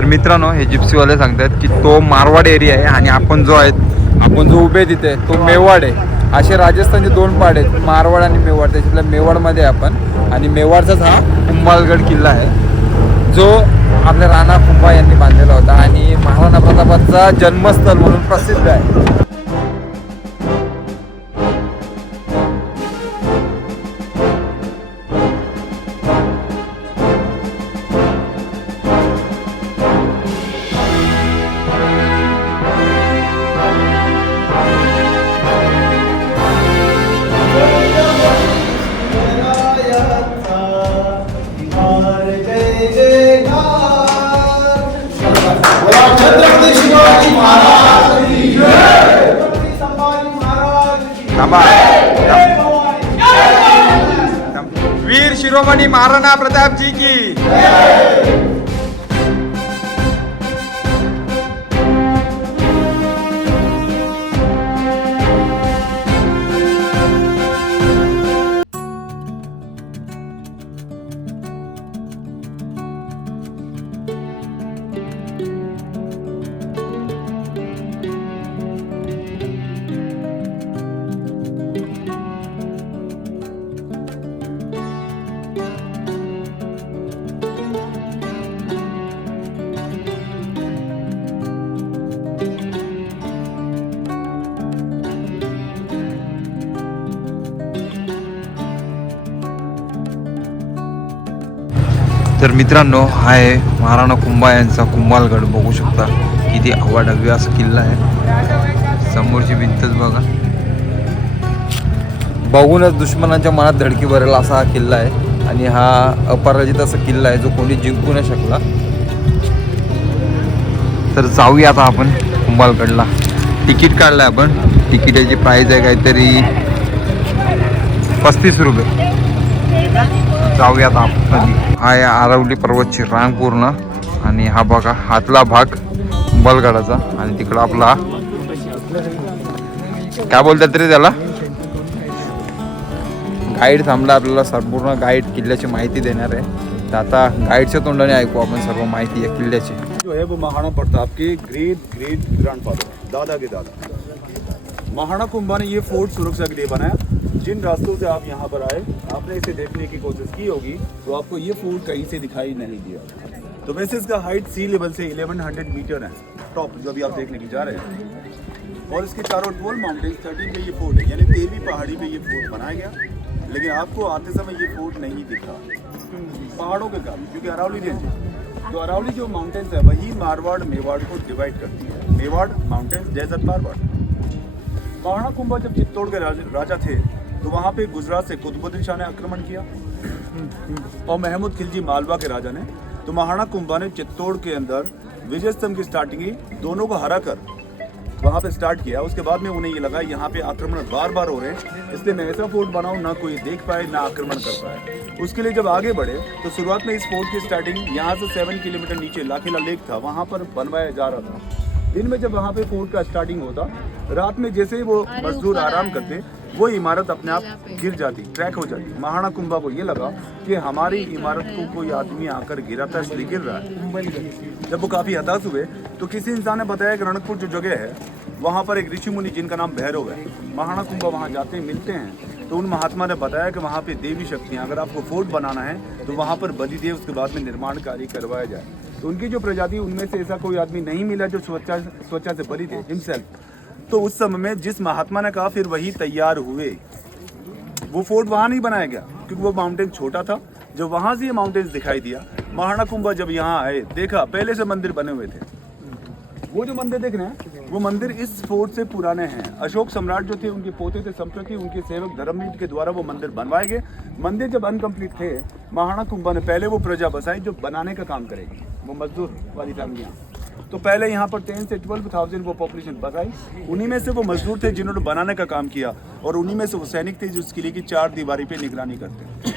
तर मित्रांनो हे जिप्सीवाले सांगतात की तो मारवाड एरिया आहे आणि आपण जो उभे तिथे तो मेवाड आहे. असे राजस्थानचे दोन पार्ट आहेत, मारवाड आणि मेवाड. त्याच्यातल्या मेवाडमध्ये आपण, आणि मेवाडचाच हा कुंभालगड किल्ला आहे जो आपल्या राणा कुंभा यांनी बांधलेला होता आणि महाराणा प्रतापांचा जन्मस्थळ म्हणून प्रसिद्ध आहे. वीर शिरोमणी महाराणा प्रताप जी की. तर मित्रांनो हा आहे महाराणा कुंभा यांचा कुंभालगड. बघू शकता किती अवाढव्य असा किल्ला आहे. समोरची भिंतच बघा, बघूनच दुश्मनांच्या मनात धडकी भरेल असा हा किल्ला आहे. आणि हा अपराजित असा किल्ला आहे जो कोणी जिंकू नाही शकला. तर जाऊया आता आपण कुंभालगडला. तिकीट काढलं आपण. तिकिटाची प्राईस आहे काहीतरी 35 रुपये. जाऊयात आपण. हा आहे आरवली पर्वतची रांग पूर्ण, आणि हा बघा हातला भाग कुंभालगडाचा. आणि तिकडं आपला काय बोलतात तरी त्याला गाईड थांबला आपल्याला संपूर्ण गाईड किल्ल्याची माहिती देणार आहे. तर आता गाईडच्या तोंडाने ऐकू आपण सर्व माहिती या किल्ल्याची. जो है वो महाराणा प्रताप के ग्रेट ग्रेट ग्रैंडफादर, दादा के दादा महाराणा कुंभा ने ये फोर्ट सुरक्षा के लिए बनाया. जिन रास्तों से आप यहाँ पर आए, आपने इसे देखने की कोशिश की होगी तो आपको ये फोर्ट कहीं से दिखाई नहीं दिया. तो वैसे इसका हाइट सी लेवल से 1100 मीटर है टॉप, जो अभी आप देखने की जा रहे हैं. और इसके चारों 12 माउंटेन 13 पे ये फोर्ट है, यानी 13वीं पहाड़ी पे ये फोर्ट बनाया गया. लेकिन आपको आते समय ये फोर्ट नहीं दिखा पहाड़ों के कारण, क्योंकि अरावली रेंज है. तो अरावली जो माउंटेन्स है वही मारवाड़ मेवाड़ को डिवाइड करती है. Mewar mountains, desert Marwar. महाराणा कुंभा जब चित्तौड़ के राजा थे तो वहाँ पे गुजरात से कुतुबुद्दीन शाह ने आक्रमण किया और महमूद खिलजी मालवा के राजा ने. तो महाराणा कुंभा ने चित्तौड़ के अंदर विजय स्तंभ की स्टार्टिंग ही दोनों को हरा कर वहाँ पे स्टार्ट किया. उसके बाद में उन्हें ये लगा यहाँ पे आक्रमण बार बार हो रहे हैं, इसलिए मैं ऐसा फोर्ट बनाऊँ ना कोई देख पाए ना आक्रमण कर पाए. उसके लिए जब आगे बढ़े तो शुरुआत में इस फोर्ट की स्टार्टिंग यहाँ से 7 किलोमीटर नीचे लाखेला लेक था, वहाँ पर बनवाया जा रहा था. दिन में जब वहाँ पे फोर्ट का स्टार्टिंग होता, रात में जैसे ही वो मजदूर आराम करते वो इमारत अपने आप गिर जाती, क्रैक हो जाती. महाराणा कुंभा को ये लगा कि हमारी इमारत को कोई आदमी आकर गिराता इसलिए गिर रहा है. जब वो काफ़ी हताश हुए तो किसी इंसान ने बताया कि रणकपुर जो जगह है वहाँ पर एक ऋषि मुनि जिनका नाम भैरव है. महाराणा कुंभा वहाँ जाते हैं, मिलते हैं. तो उन महात्मा ने बताया कि वहाँ पे देवी शक्तियाँ, अगर आपको फोर्ट बनाना है तो वहाँ पर बलि दे, उसके बाद में निर्माण कार्य करवाया जाए. तो उनकी जो प्रजाति, उनमें से ऐसा कोई आदमी नहीं मिला जो स्वच्छा से बलि दे हिमसेल्फ. तो उस समय में जिस महात्मा ने कहा, फिर वही तैयार हुए. वो फोर्ट वहाँ नहीं बनाया गया क्योंकि वो माउंटेन छोटा था. जब वहाँ से ये माउंटेन्स दिखाई दिया, महाराणा कुंभा जब यहाँ आए, देखा पहले से मंदिर बने हुए थे. वो जो मंदिर देख रहे हैं वो मंदिर इस फोर्ट से पुराने हैं. अशोक सम्राट जो थे उनके पोते थे संप्रति, उनके सेवक धर्मवीर के द्वारा वो मंदिर बनवाए गए. मंदिर जब अनकम्प्लीट थे, महाराणा कुंभा ने पहले वो प्रजा बसाई जो बनाने का काम करेगी, वो मजदूर वाली फैमिलियाँ. तो पहले यहाँ पर 10 से 12,000 वो पॉपुलेशन बसाई. उन्हीं में से वो मजदूर थे जिन्होंने बनाने का काम किया, और उन्हीं में से वो सैनिक थे जो इस किले की 4 दीवारी पे निगरानी करते.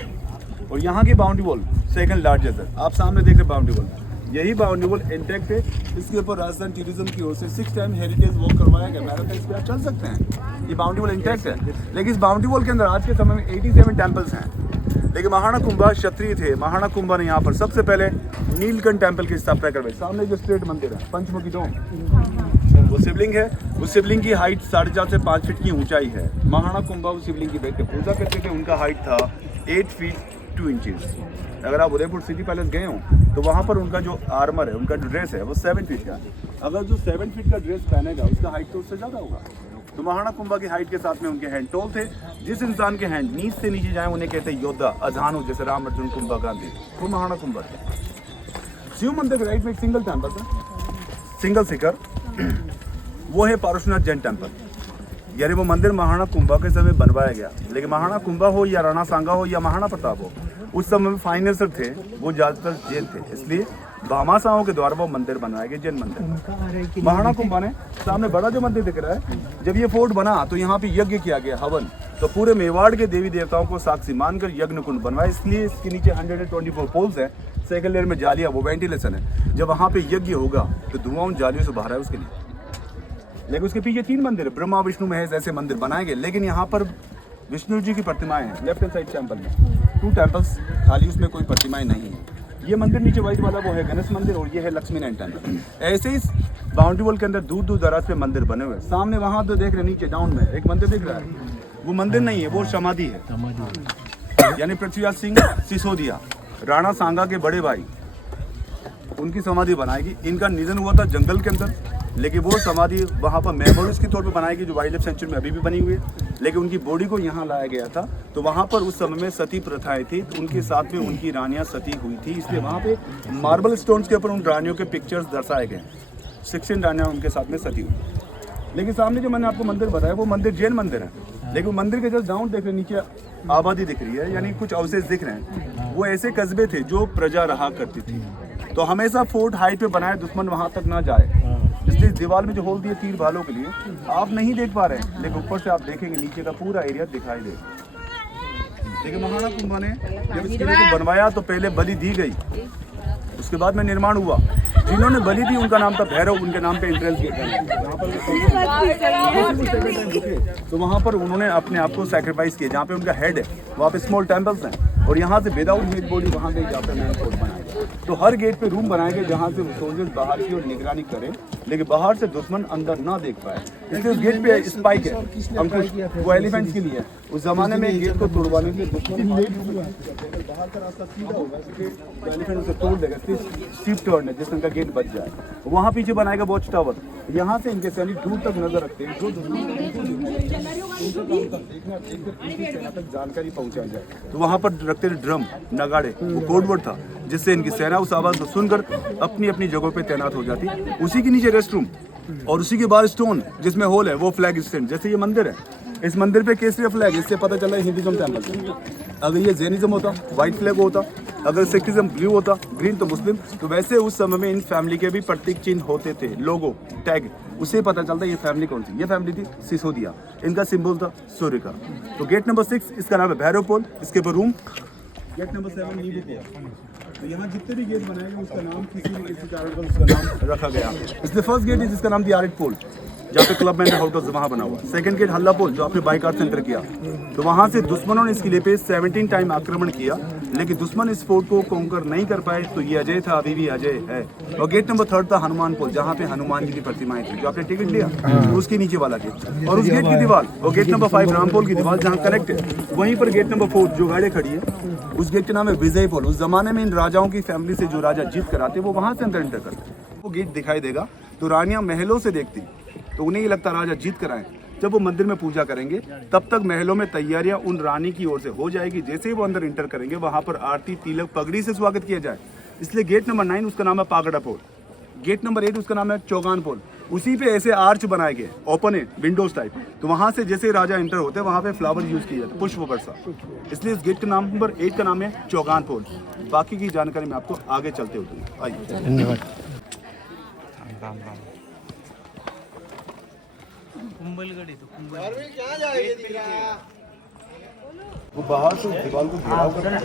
और यहाँ की बाउंड्री वॉल सेकंड लार्जेस्ट है. आप सामने देख रहे बाउंड्री वॉल, यही बाउंड्री वॉल इंटैक्ट है. इसके ऊपर राजस्थान टूरिज्म की ओर से 6 टाइम हेरिटेज वॉक करवाया गया. मैराथन पे आप चल सकते हैं. ये बाउंड्री वॉल इंटैक्ट है. लेकिन इस बाउंड्री वॉल के अंदर आज के समय में 87 टेम्पल्स हैं. लेकिन महाराणा कुंभा क्षत्रिय थे। महाराणा कुंभा ने यहाँ पर सबसे पहले नीलकंठ टेम्पल की स्थापना करवाई। सामने जो स्ट्रेट मंदिर है पंचमुखी डोम, वो शिवलिंग है। उस शिवलिंग की हाइट 4.5 से 5 फीट की ऊंचाई है। महाराणा कुंभा उस शिवलिंग की बैठ के पूजा करते थे। उनका हाइट था 8 फीट 2 इंचेस। अगर आप उदयपुर सिटी पैलेस गए हो तो वहाँ पर उनका जो आर्मर है, उनका जो ड्रेस है, वो 7 फीट का है। अगर जो 7 फीट का ड्रेस पहनेगा उसका हाइट तो उससे ज़्यादा होगा। तो महाराणा कुंभा की हाइट के साथ में उनके हैंड टॉल थे। जिस इंसान के हैंड नीचे से नीचे जाए उन्हें कहते हैं योद्धा, अजानु, जैसे राम अर्जुन कुंभा गांधी, वो महाराणा कुंभा थे। शिव मंदिर के राइट में एक सिंगल टेम्पल था, सिंगल शिखर, वो है पारशुनाथ जैन टेम्पल। यानी वो मंदिर महाराणा कुंभा के समय बनवाया गया। लेकिन महाराणा कुंभा हो या राणा सांगा हो या महाराणा प्रताप हो, उस समय में फाइनेंसर थे, वो ज़्यादातर जैन थे। इसलिए भामाशाहों के द्वारा वो मंदिर बनवाया गया, जैन मंदिर। महाराणा कुंभा ने सामने बड़ा जो मंदिर दिख रहा है, जब ये फोर्ट बना तो यहाँ पे यज्ञ किया गया, हवन। तो पूरे मेवाड़ के देवी देवताओं को साक्षी मानकर यज्ञ कुंड बनवाया। इसलिए इसके नीचे 124 पोल्स है, सेकंड लेयर में जालियाँ, वो वेंटिलेशन है। जब वहाँ पे यज्ञ होगा तो धुआं उन जालियों से बाहर है उसके लिए। लेकिन उसके पीछे 3 मंदिर है, ब्रह्मा विष्णु महेश ऐसे मंदिर बनाए गए। लेकिन यहाँ पर विष्णु जी की प्रतिमाएं हैं लेफ्ट हैंड साइड टेम्पल में। 2 टेम्पल्स खाली, उसमें कोई प्रतिमाएं नहीं है। ये मंदिर नीचे व्हाइट वाला वो है गणेश मंदिर, और ये है लक्ष्मी नारायण टेम्पल। ऐसे ही बाउंड्री वॉल के अंदर दूर दूर दराज पे मंदिर बने हुए हैं। सामने वहाँ तो देख रहे नीचे डाउन में एक मंदिर दिख रहा है, वो मंदिर नहीं है, वो समाधि है। यानी पृथ्वीराज सिंह सिसोदिया, राणा सांगा के बड़े भाई, उनकी समाधि बनाएगी। इनका निधन हुआ था जंगल के अंदर, लेकिन वो समाधि वहाँ पर मेमोरियल्स के तौर पे बनाएगी, जो वाइल्ड लाइफ सेंचुरी में अभी भी बनी हुई है। लेकिन उनकी बॉडी को यहाँ लाया गया था, तो वहाँ पर उस समय में सती प्रथाएं थी, तो उनके साथ में उनकी रानियाँ सती हुई थी। इसलिए वहाँ पे मार्बल स्टोन्स के ऊपर उन रानियों के पिक्चर्स दर्शाए गए। 16 रानियाँ उनके साथ में सती हुई। लेकिन सामने जो मैंने आपको मंदिर बताया, वो मंदिर जैन मंदिर है। लेकिन मंदिर के जस्ट डाउन देख रहे, नीचे आबादी दिख रही है, यानी कुछ अवशेष दिख रहे हैं। वो ऐसे कस्बे थे जो प्रजा रहा करती थी। तो हमेशा फोर्ट हाइट पे बनाए, दुश्मन वहाँ तक ना जाए। इसलिए दीवार में जो होल दिए तीर भालों के लिए, आप नहीं देख पा रहे हैं, लेकिन ऊपर से आप देखेंगे नीचे का पूरा एरिया दिखाई देगा। लेकिन महाराणा कुंभा ने जब इस किले को बनवाया तो पहले बलि दी गई, उसके बाद में निर्माण हुआ। जिन्होंने बलि दी उनका नाम था भैरव, उनके नाम पे एंट्रेंस गेट है। तो वहाँ पर उन्होंने अपने आप को सैक्रिफाइस किया। जहाँ पे उनका हेड है वहाँ पे स्मॉल टेम्पल्स हैं, और यहाँ से विदाउट हेड बॉडी वहाँ गई, जहाँ पे मेन फोर्ट बनाया। तो हर गेट पे रूम बनाए गए जहाँ से सोल्जर्स बाहर की और निगरानी करें, लेकिन बाहर से दुश्मन अंदर ना देख पाए। इसलिए उस गेट पे स्पाइक है, अंकुश, वो एलिफेंट्स के लिए है। उस जमाने में गेट को तोड़वाने के लिए दुश्मन बाहर का रास्ता सीधा होगा, एलिफेंट उसे तोड़ देगा, स्टीप टर्न है जिससे उनका गेट बच जाए। वहाँ पीछे बनाएगा वॉच टावर, यहाँ से इनके सैनिक दूर तक नजर रखते हैं, जो तक जानकारी पहुँचाई जाए। तो वहाँ पर रखते थे ड्रम, नगाड़े, वो कोडवर्ड था, जिससे इनकी सेना उस आवाज़ को सुनकर अपनी अपनी जगहों पे तैनात हो जाती। उसी के नीचे रेस्ट रूम, और उसी के बाहर स्टोन जिसमें होल है, वो फ्लैग स्टैंड। जैसे ये मंदिर है, इस मंदिर पे केसरी फ्लैग, इससे पता चला है हिंदुज्म टेम्पल। अगर ये जैनिज्म होता, व्हाइट फ्लैग होता। अगर सिखिज्म ब्लू होता, ग्रीन तो मुस्लिम। तो वैसे उस समय में इन फैमिली के भी प्रतीक चिन्ह होते थे, लोगो, टैग, उससे पता चलता है ये फैमिली कौन सी। ये फैमिली थी सिसोदिया, इनका सिंबल था सूर्य का। तो गेट नंबर 6 इसका नाम है भैरव पोल, इसके ऊपर रूम। गेट नंबर 7 नींबू पोल। तो यहाँ जितने भी गेट बनाए गए उसका नाम किसी न किसी कारण पर उसका नाम रखा गया। इसलिए फर्स्ट गेट जिसका नाम दिया आर्ट पोल, जहाँ पे क्लब एंड हाउस वहाँ बना हुआ। सेकंड गेट हल्ला पोल, जो आपने बाइक आर्ट सेंटर किया। तो वहाँ से दुश्मनों ने इस किले पे 17 टाइम आक्रमण किया, लेकिन दुश्मन इस फोर्ट को कॉन्कर नहीं कर पाए। तो ये अजय था, अभी भी अजय है। और गेट नंबर 3 था हनुमान पोल, जहाँ पे हनुमान जी की प्रतिमाएं थी, जो आपने टिकट लिया उसके नीचे वाला गेट। और उस गेट की दीवार, और गेट नंबर 5 रामपोल की दीवार जहाँ कनेक्ट है, वहीं पर गेट नंबर 4 जो गाड़ी खड़ी है, उस गेट का नाम है विजय पोल। उस जमाने में इन राजाओं की फैमिली से जो राजा जीत कराते, वो वहाँ से अंदर एंटर करते। वो गेट दिखाई देगा, तो रानियाँ महलों से देखती, तो उन्हें ये लगता राजा जीत कर आए। जब वो मंदिर में पूजा करेंगे, तब तक महलों में तैयारियां उन रानी की ओर से हो जाएगी। जैसे ही वो अंदर इंटर करेंगे, वहां पर आरती, तिलक, पगड़ी से स्वागत किया जाए। इसलिए गेट नंबर 9 उसका नाम है पागड़ा पोल। गेट नंबर 8 उसका नाम है चौगान पोल। उसी पे ऐसे आर्च बनाए गए, ओपन है, विंडोज टाइप। तो वहां से जैसे राजा एंटर होते हैं, वहां पे फ्लावर यूज किए जाते, पुष्प वर्षा। इसलिए इस गेट का नाम नंबर 8 का नाम है चौगान पोल। बाकी की जानकारी मैं आपको आगे चलते होते हैं। आइए, धन्यवाद। कुंभलगढ़ है तो कुंभल क्या जाएगा दिख रहा वो बाहर से दीवार को घेराव करते,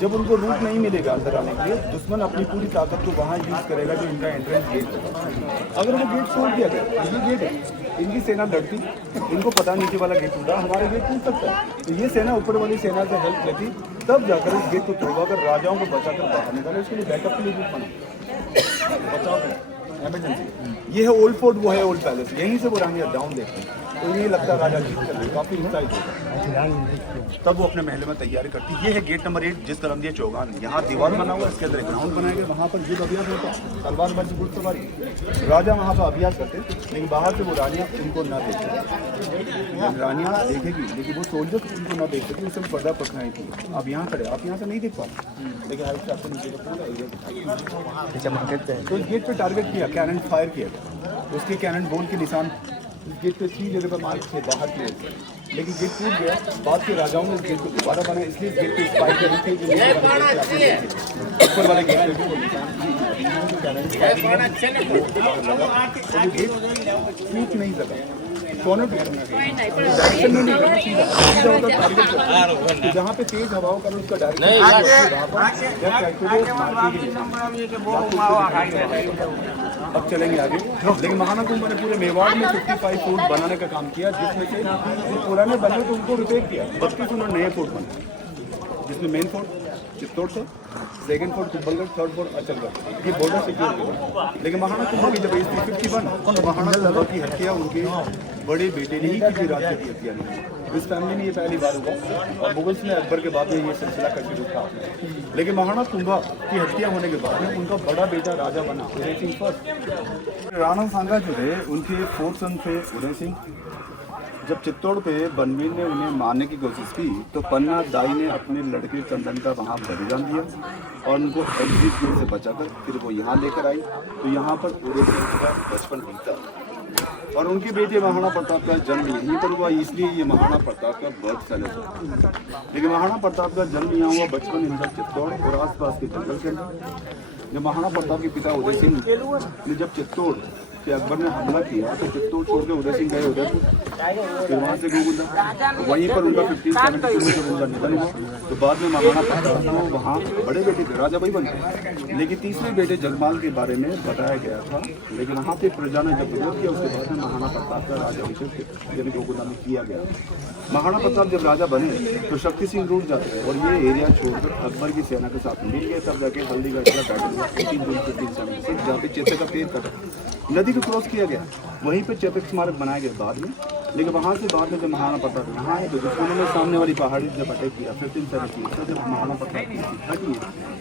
जब उनको रूट नहीं मिलेगा अंदर आने के लिए, दुश्मन अपनी पूरी ताकत को वहाँ यूज़ करेगा जो इनका एंट्रेंस गेट होगा। अगर वो गेट छोड़ दिया गया, ये गेट है, इनकी सेना लड़ती, इनको पता नीचे वाला गेट टूटा, हमारा गेट टूट सकता है, तो ये सेना ऊपर वाली सेना से हेल्प लेती, तब जाकर इस गेट को तोड़वा कर राजाओं को बचाकर बाहर निकाले। उसके लिए बैकअप के लिए भी बना बचाओ एमरजेंसी। ये है ओल्ड फोर्ट, वो है ओल्ड पैलेस, यहीं से वो रानियाँ डाउन देखते हैं, तो ये लगता है राजा जीत कर रहे, काफ़ी इंसाइट होता। तब वो अपने महल में तैयारी करती। ये है गेट नंबर 8, जिस तरफ ये चौगान है, यहाँ दीवार बना हुआ है, इसके अंदर एक ग्राउंड बनाया गया, वहाँ पर युद्ध अभ्यास होता है, तलवारबाजी घुड़सवारी। राजा वहाँ पर अभ्यास करते, लेकिन बाहर से वो रानियाँ उनको न देखती, रानियाँ देखेगी लेकिन वो सोल्जर्स उनको न देख सके, उससे पर्दा पकड़ाई थी। आप यहाँ खड़े, आप यहाँ से नहीं देख पाते, लेकिन हर आपको नीचे का पूरा एरिया। तो इस गेट पर टारगेट किया, कैनन फायर किया गया, उसके कैनन बोल के निशान इस गेट पे 3 जगह पर मार थे बाहर की ओर, लेकिन गेट टूट गया। बाद के राजाओं ने इस गेट को दोबारा बनाया, इसलिए इस गेट पे स्पाइक कर थे ऊपर वाले गेट पे भी वो निशान टूट नहीं सका, कॉर्नर डायरेक्शन में नहीं सीधा टारगेट, जहाँ पे तेज हवाओं का उसका डायरेक्शन। अब चलेंगे आगे, लेकिन महाना कुंभ ने पूरे मेवाड़ में 55 फोर्ट बनाने का काम किया, जिसमें से जो पुराने बने तो उनको रिपेयर किया, 32 उन्होंने नए फोर्ट बनाए, जिसमें मेन फोर्ट चित्तौड़ से, second fort Kumbhalgarh, third fort Achalgarh, ये बॉर्डर सिक्योर किया। लेकिन महाना कुंभ की जब 51 तो महाना कुंभ की हत्या उनके बड़े बेटे ने ही की राज्य की हत्या नहीं, इस फैमिली में ये पहली बार हुआ, और मुगल्स ने अकबर के बाद में ये सिलसिला का शुरू था। लेकिन महाना कुंभा की हत्या होने के बाद में उनका बड़ा बेटा राजा बना उदय सिंह फर्स्ट। राणा सांगा जो थे उनके 4 सन थे उदय सिंह। जब चित्तौड़ पे बनवीर ने उन्हें मारने की कोशिश की तो पन्ना दाई ने अपने लड़के चंदन का वहाँ बलिदान दिया और उनको एग्जिट से बचाकर फिर वो यहाँ लेकर आई, तो यहाँ पर उदय सिंह का बचपन बीता और उनके बेटे महाराणा प्रताप का जन्म यहीं पर हुआ, इसलिए ये महाराणा प्रताप का बर्थ पैलेस है। लेकिन महाराणा प्रताप का जन्म यहाँ हुआ बचपन इनका चित्तौड़ और आसपास के जंगल के अंदर। जब महाराणा प्रताप के पिता उदय सिंह ने जब चित्तौड़ कि अकबर ने हमला किया तो चित्तौड़ छोड़ के उदय सिंह गए उदयपुर, फिर वहाँ से गोकुंदा, वहीं पर उनका 1572 में जब उनका निधन हुआ तो बाद में महाराणा प्रताप को वहाँ बड़े बेटे थे राजा भाई बन गए। लेकिन तीसरे बेटे जगमाल के बारे में बताया गया था, लेकिन वहाँ पे प्रजा ने जब विरोध किया उसके बाद में महाराणा प्रताप का राजा अभिषेक यानी गोकुंदा में किया गया। महाराणा प्रताप जब राजा बने तो शक्ति सिंह रूठ जाते हैं और ये एरिया छोड़कर अकबर की सेना के साथ मिल गए, तब जाके हल्दी का बैटल हुआ 18 जून 1576 जहाँ पे चेतक का पेड़ कटा, नदी को क्रॉस किया गया, वहीं पे चेतक स्मारक बनाया गया बाद में। लेकिन वहाँ से बाद में जब महाराणा प्रताप यहाँ है तो दुश्मनों ने सामने वाली पहाड़ी जब अटैक किया 1573 जब महाराणा प्रताप हटी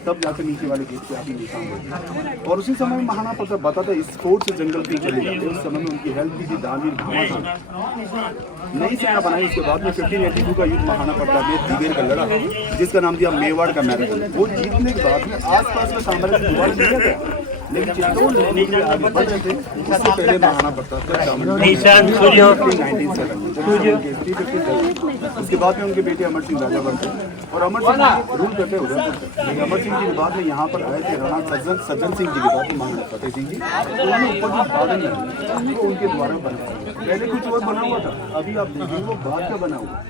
तब जाकर नीचे वाले गेट पे आके निशान हुए। और उसी समय में महाराणा प्रताप बताता इस फोर्ट से जंगल की चले जाते, उस समय में उनकी हेल्प भी थी, दानवीर घमासान नई सेना बनाई। उसके बाद में 1582 का युद्ध महाराणा प्रताप ने दिवेर का लड़ा जिसका नाम दिया मेवाड़ का मैराथन। वो जीतने के बाद में आसपास का साम्राज्य दोबारा लिया गया, लेकिन चित्तौड़ लेने के लिए आगे बढ़ रहे थे उससे पहले महाराणा प्रताप का उसके बाद में उनके बेटे अमर सिंह राजा बनते और अमर सिंह रूल करते उदयपुर से। लेकिन अमर सिंह जी के बाद में यहाँ पर आए थे राणा सज्जन सिंह जी के बाद में महाराणा फतेह सिंह जी, उन्होंने ऊपर जो गार्डन है वो उनके द्वारा बना, पहले कुछ और बना हुआ था, अभी आप देखिए वो बाद का बना हुआ।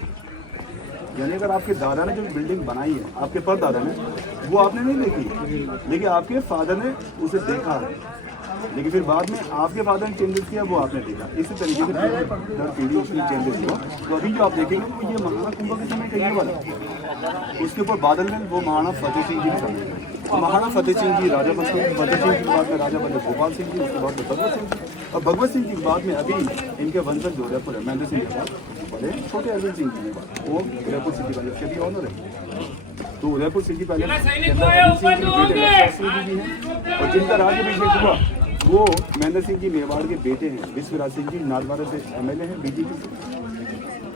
यानी अगर आपके दादा ने जो बिल्डिंग बनाई है, आपके परदादा ने, वो आपने नहीं देखी, लेकिन आपके फादर ने उसे देखा है, लेकिन फिर बाद में आपके फादर ने चेंजेस किया वो आपने देखा। इसी तरीके से दर पीढ़ी उसमें चेंजेस हुआ। तो अभी जो आप देखेंगे तो ये महाराणा कुंभा के समय का ये वाला, उसके ऊपर बादल में वो महाराणा फतेह सिंह जी के समय, महाराणा फतेह सिंह जी राजा बने, फतेह सिंह जी के बाद में राजा बने गोपाल सिंह जी, उसके बाद में भगवत सिंह जी, और भगवत सिंह जी के बाद में अभी इनके वंशज जो उदयपुर है महेंद्र सिंह के बाद बड़े छोटे अर्जुन सिंह जी के बाद वो उदयपुर सिटी पैलेस के भी ऑनर है। तो उदयपुर सिटी पैलेस और जिनका राज्याभिषेक हुआ वो महेंद्र सिंह जी मेवाड़ के बेटे हैं, विश्वराज सिंह जी नालवाड़ा से MLA हैं बीजेपी से,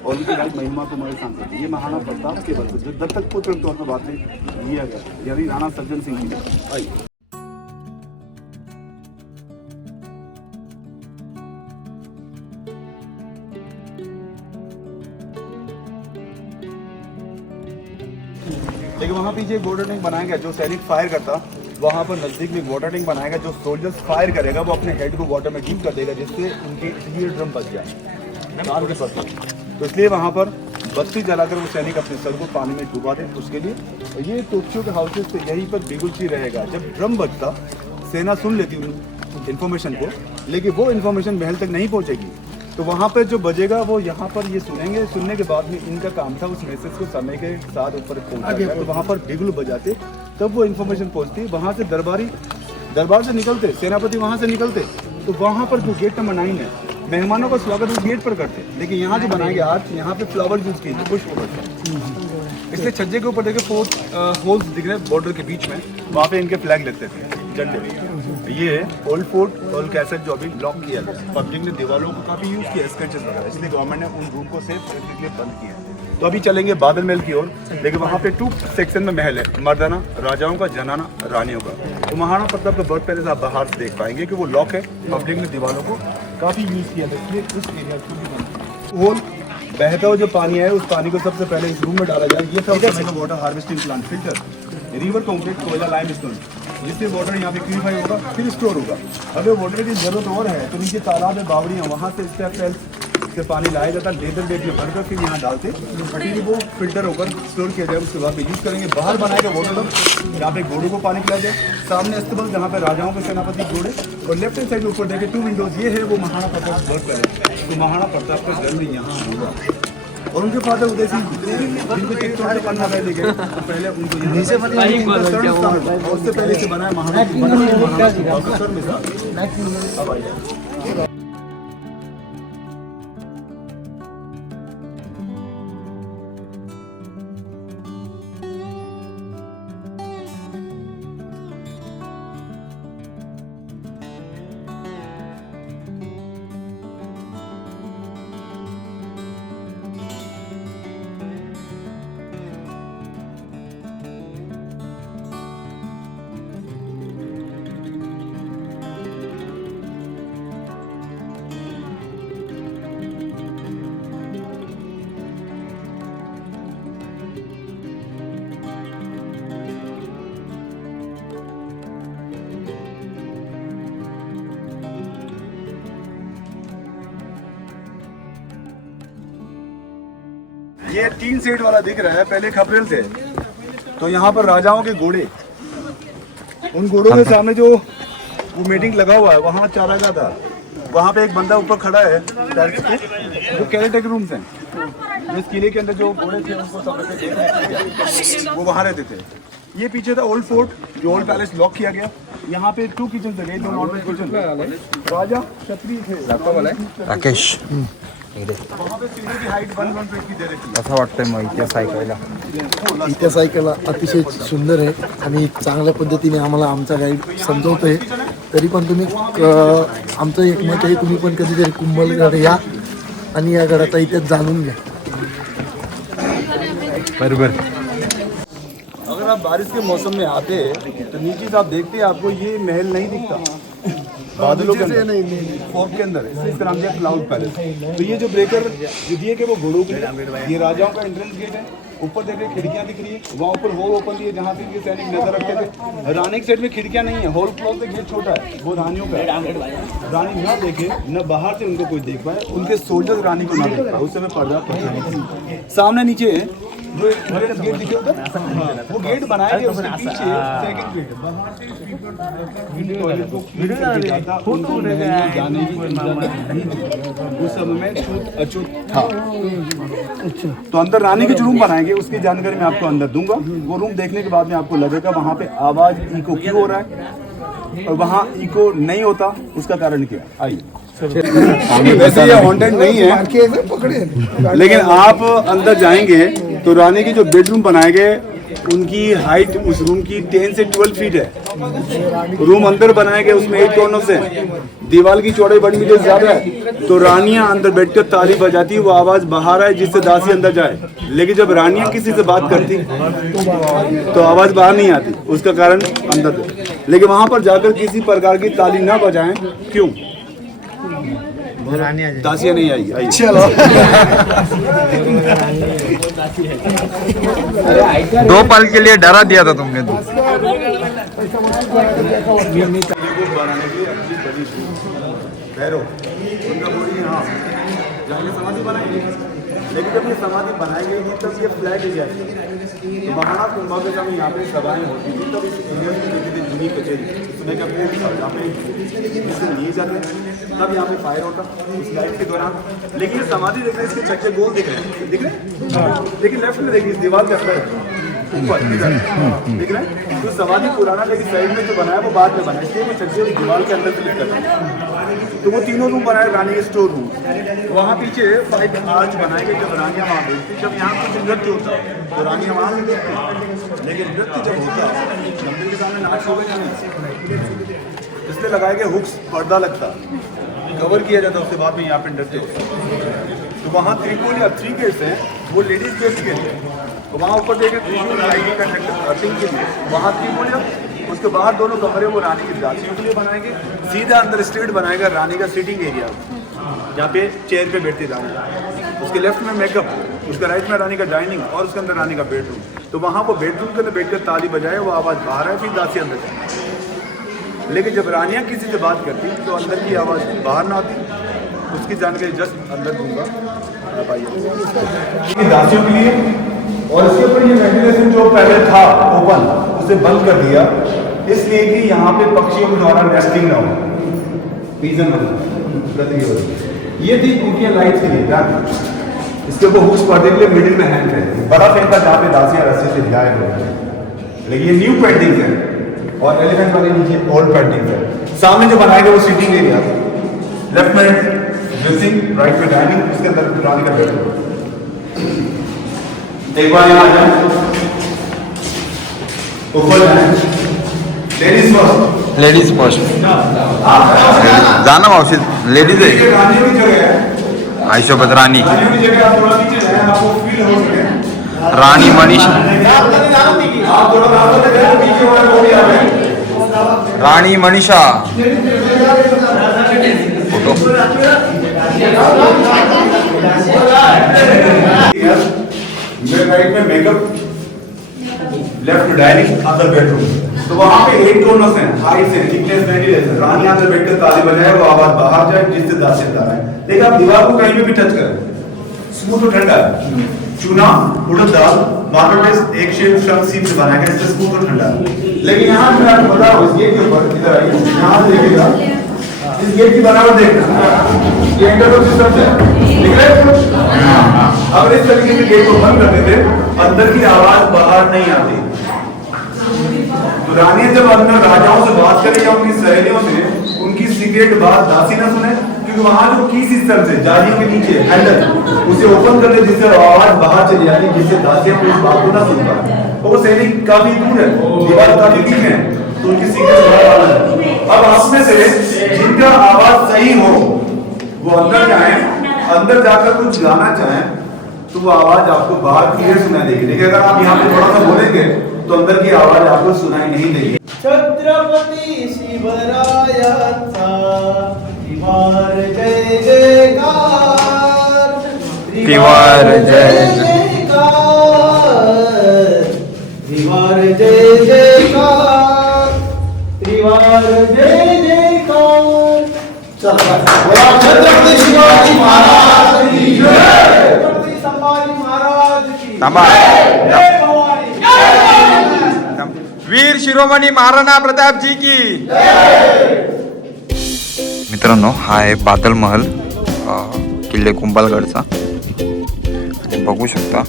और उनकी राज महिमा कुमारी सांसद। ये महाराणा प्रताप के वंशज जो दत्तक पुत्र के तौर पर बात लिया गया, यानी राणा सज्जन सिंह जी आई। लेकिन वहाँ पीछे एक वाटर टैंक बनाया गया जो सैनिक फायर करता, वहाँ पर नज़दीक में वाटर टैंक बनाया गया जो सोल्जर्स फायर करेगा वो अपने हेड को वाटर में डीप कर देगा जिससे उनके ईयर ड्रम बच जाए कान के पत्थर। तो इसलिए वहाँ पर बत्ती जलाकर वो सैनिक अपने सर को पानी में डुबा दे उसके लिए। और ये तोपचियों के हाउसेस पे यहीं पर बिगुलची रहेगा। जब ड्रम बजता सेना सुन लेती उन इन्फॉर्मेशन को, लेकिन वो इन्फॉर्मेशन महल तक नहीं पहुंचेगी। तो वहाँ पर जो बजेगा वो यहाँ पर ये सुनेंगे। सुनने के बाद में इनका काम था उस मैसेज को समय के साथ ऊपर पहुँचाना। तो वहाँ पर बिगुल बजाते तब वो इन्फॉर्मेशन पहुँचती। वहाँ से दरबार से निकलते, सेनापति वहाँ से निकलते तो वहाँ पर जो गेट नंबर 9 है, मेहमानों का स्वागत उस गेट पर करते। लेकिन यहाँ जो बनाएंगे आज, यहाँ पे फ्लावर यूज किए, पुष्प करते। इसलिए छज्जे के ऊपर देखे 4 होल्स दिख रहे हैं बॉर्डर के बीच में, वहाँ पे इनके फ्लैग लगते थे, झंडे। ये ओल्ड फोर्ट ओल्ड कैसेट जो अभी ब्लॉक किया गया, पब्लिक ने दीवारों को काफ़ी यूज़ किया स्केचेस वगैरह, इसलिए गवर्नमेंट ने उन रूम को सेफ रखने के लिए बंद किया। तो अभी चलेंगे बादल महल की ओर। लेकिन वहाँ पे 2 सेक्शन में महल है, मर्दाना राजाओं का, जनाना रानियों का। तो महाराणा प्रताप का बर्थ पैलेस आप बाहर से देख पाएंगे कि वो लॉक है, पब्लिक ने दीवारों को काफ़ी यूज़ किया था, इसलिए इस एरिया को होल बहता हुआ जो पानी है उस पानी को सबसे पहले इस रूम में डाला जाए। ये था उस समय का water harvesting plant, filter, river concrete, कोयला, लाइमस्टोन, जिससे वाटर यहाँ पे प्यूरीफाई होगा फिर स्टोर होगा। अगर वाटर की जरूरत और है तो नीचे तालाब है, बावड़ियाँ, वहाँ से स्टेप वेल्स से पानी लाया जाता है, लेदर बेड में भरकर फिर यहाँ डालते, फिर वो फिल्टर होकर स्टोर किया जाए। उसके बाद में यूज़ करेंगे। बाहर बनाएगा वाटर, यहाँ पे घोड़ों को पानी पिलाया जाए। सामने अस्तबल जहाँ पे राजाओं के सेनापति घोड़े, और लेफ्ट हैंड साइड ऊपर देखे 2 विंडोज, ये है वो महाराणा प्रताप वर्क पैलेस। तो महाराणा प्रताप का जन्म यहाँ हुआ और उनके फादर उदय सिंह जिनको चित्तौड़ करना पहले गए, तो पहले उनको यहाँ और उससे पहले से बनाया महाराणा मिसाल। ये 3 सेट वाला दिख रहा है, पहले खपरेल थे। तो यहाँ पर राजाओं के घोड़े, उन घोड़ों के सामने जो वो मीटिंग लगा हुआ है, वहाँ चारागाह था। वहाँ पे एक बंदा ऊपर खड़ा है जो केयरटेकर रूम्स हैं, जो इस किले के अंदर जो घोड़े थे उनको सब वो वहाँ रहते थे। ये पीछे था ओल्ड फोर्ट, जो ओल्ड पैलेस लॉक किया गया। यहाँ पे 2 किचन थे, 2 नॉर्मल किचन। राजा क्षत्रिय थे। राकेश वहाँ पे सीढ़ी की हाइट 1 फीट की दे रखी है। असं वाटतंय मग इतिहास ऐकायला. इतिहास ऐकायला अतिशय सुंदर आहे आणि चांगल्या पद्धतीने आम्हाला आमचा गाईड समजवतोय. तरी पण तुम्ही आमचं एक मत आहे, तुम्ही पण कधीतरी कुंभलगड या आणि या गडाचा इतिहास जाणून घ्या. बरोबर. अगर आप बारिश के मौसम में आते तो नीचे से आप देखते हैं, आपको ये महल नहीं दिखता बादलों के अंदर, फॉग के अंदर, इसलिए इसका नाम दिया क्लाउड पैलेस. तो ये जो ब्रेकर जो दिए कि वो घोड़ों के लिए, ये राजाओं का एंट्रेंस गेट है. ऊपर देख रहे खिड़कियां दिख रही है, वहाँ ऊपर होल ओपन दिए जहाँ से ये सैनिक नजर रखते थे. रानी के साइड में खिड़कियां नहीं है, होल क्लॉज से गेट छोटा है, वो रानियों का है. रानी न देखे न बाहर से उनको कोई देख पाए, उनके सोल्जर्स रानी को ना देख पाए, उस समय पर्दा. सामने नीचे जो गेट दिखे उधर, वो गेट बनाया गया, उसके पीछे सेकंड गेट बाहर से टॉयलेट को जाने की उस समय में छूट अछूत था. तो अंदर रानी के जो रूम बनाएंगे उसकी जानकारी मैं आपको अंदर दूंगा. वो रूम देखने के बाद में आपको लगेगा वहाँ पे आवाज इको क्यों हो रहा है और वहाँ इको नहीं होता, उसका कारण क्या. आइए. वैसे ये हॉन्टेड नहीं है, लेकिन आप अंदर जाएंगे तो रानी की जो बेडरूम बनाए गए उनकी हाइट उस रूम की 10 से 12 फीट है. रूम अंदर बनाए गए उसमें 8 कॉर्नर्स हैं, दीवार की चौड़ाई बड़ी मीटर ज्यादा है. तो रानियां अंदर बैठकर ताली बजाती, वो आवाज बाहर आए जिससे दासी अंदर जाए. लेकिन जब रानियां किसी से बात करती तो आवाज बाहर नहीं आती, उसका कारण अंदर. लेकिन वहां पर जाकर किसी प्रकार की ताली ना बजाएं. क्यों? दासियां नहीं आई. आई चलो. 2 पल के लिए डरा दिया था तुमने. भैरव उनका बोली, हाँ जाके समाधि बनाएंगे. लेकिन जब ये समाधि बनाई गई थी तब ये फ्लैट एरिया थी। तो महाराणा कुंभा के समय यहाँ पे सभाएं होती थी, तब इस एरिया में देखते थे जूनी कचेरी, उसमें क्या कोर्ट था जहाँ पे इससे लिए जाते हैं, तब यहाँ पे फायर होता उस लाइट के दौरान। लेकिन ये समाधि देख रहे हैं, इसके चक्के गोल दिख रहे हैं, दिख रहे हैं, लेकिन लेफ्ट में देखिए इस दीवार के अंदर ऊपर दिख रहे हैं। तो समाधि पुराना लेकिन साइड में जो बनाया वो बाद में बनाया, इसलिए वो चक्के उस दीवार के अंदर क्लिक करते हैं। तो वो तीनों रूम बनाए रानी के स्टोर रूम, वहाँ पीछे 5 आर्च बनाए गए जब रानियाँ वहाँ बैठती, जब यहाँ कुछ नृत्य होता तो रानियाँ वहाँ भी बैठती, लेकिन नृत्य जब होता मंदिर के सामने नाच हो गए नहीं, इसलिए लगाए गए हुक्स, पर्दा लगता, कवर किया जाता, उसके बाद में यहाँ पे नृत्य होता। तो वहाँ त्रिकोण या 3 गेट्स हैं, वो लेडीज गेट्स के लिए, तो वहाँ ऊपर देखे त्रिशूल लाइटिंग का कटिंग के लिए वहाँ त्रिकोण, उसके बाहर दोनों कमरे वो रानी की दासियों के लिए बनाएंगे। सीधा अंदर स्ट्रीट बनाएगा रानी का सिटिंग एरिया, जहाँ पे चेयर पे बैठती रानी, उसके लेफ्ट में मेकअप, उसके राइट में रानी का डाइनिंग और उसके अंदर रानी का बेडरूम। तो वहाँ वो बेडरूम के अंदर बैठकर ताली बजाए, वो आवाज़ बाहर है, फिर दासी अंदर जाए। लेकिन जब रानियाँ किसी से बात करती तो अंदर की आवाज़ बाहर ना आती, उसकी जानकारी जस्ट अंदर दूंगा आप आइए दासियों के लिए। और इसके ऊपर ये वेंटिलेशन जो पहले था ओपन, उसे बंद कर दिया, इसलिए कि यहाँ पे पक्षियों के द्वारा नेस्टिंग ना हो, पीजन वजह ये थी उनकी लाइट के लिए। इसके ऊपर हुक्स पर्दे के लिए मिडिल में हैंड है, बड़ा फैन था जहाँ पे दासियाँ रस्सी से भिगाए हुए हैं, लेकिन ये न्यू पेंटिंग है और एलिफेंट वाले नीचे ओल्ड पेंटिंग है। सामने जो बनाएगा वो सिटिंग एरिया, लेफ्ट में ड्रेसिंग, राइट में डाइनिंग, उसके अंदर रानी का बेडरूम। एक बार यहाँ आ जाए, ऊपर जाए, लेडीज फर्स्ट जाना मावशी, लेडीज आहे रानियों की जगह है, आयशोबत राणी, रानियों की जगह आप थोड़ा पीछे जाए, आपको फील हो सके राणी मनीषा, आप थोड़ा रास्ते में जाए, पीछे वाला वो भी आ जाए, राणी मनीषा फोटो। मेरे राइट में मेकअप, लेफ्ट में डाइनिंग, अंदर बेडरूम। तो वहाँ पे 8 टोनर्स हैं, हाइट से थिकनेस, वेंटिलेशन। रानी अंदर बैठकर ताली बजाए, वो आवाज बाहर जाए जिससे दासियां है। लेकिन आप दीवार को कहीं पे भी टच करें, स्मूथ और ठंडा है। चूना, उड़द दाल, मार्बल बेस, एक शेप शंख सीप से बनाया गया, जिससे स्मूथ और ठंडा है। लेकिन यहाँ पे आपको बता रहा हूँ, इस गेट के ऊपर इधर आइए, यहाँ से देखिएगा, इस गेट की बनावट देखना, ये इंटरलॉक सिस्टम है, दिख रहा है? अगर इस तरीके से गेट को बंद कर देते, अंदर की आवाज बाहर नहीं आती। तो रानी जब अंदर राजाओं से बात करे या उनकी सहेलियों से, उनकी सीक्रेट बात दासी ना सुने, क्योंकि वहां जो की सिस्टम से जालियों के नीचे हैंडल, उसे ओपन कर दे, जिससे आवाज बाहर चली जाती, जिससे दासियां उस बात को ना सुन पाए। और वो सहेली काफी दूर है, दीवार काफी ठीक है, तो उनकी सीक्रेट बाहर आ रहा है। अब आप में से जिनका आवाज सही हो, वो अंदर जाए, अंदर जाकर कुछ गाना चाहें, तो वो आवाज आपको बाहर क्लियर सुनाई देगी। लेकिन अगर आप यहाँ पे थोड़ा सा बोलेंगे तो अंदर की आवाज आपको सुनाई नहीं देगी। छत्रपती शिवरायांचा त्रिवार जय जयकार, त्रिवार जय जयकार, त्रिवार जय जयकार, त्रिवार जय जयकार। चला छत्रपती शिवाजी महाराज की जय, छत्रपती संभाजी महाराज की थांबा। जय भवानी, वीर शिरोमणी महाराणा प्रताप जी की। मित्रांनो, हा आहे बादल महल, किल्ले कुंभलगडचा, आणि बघू शकता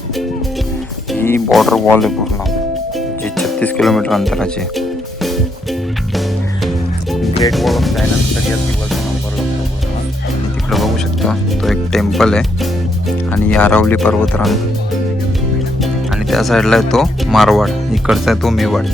ही बॉर्डर वॉल आहे पूर्ण, जी 36 किलोमीटर अंतराची आहे। ग्रेट वॉल ऑफ चायना सगळ्यात दिवस नंबर आणि तिकडे बघू शकता तो एक टेम्पल आहे, आणि अरावली पर्वतरांग, आणि त्या साईडला आहे तो मारवाड, इकडचा आहे तो मेवाड।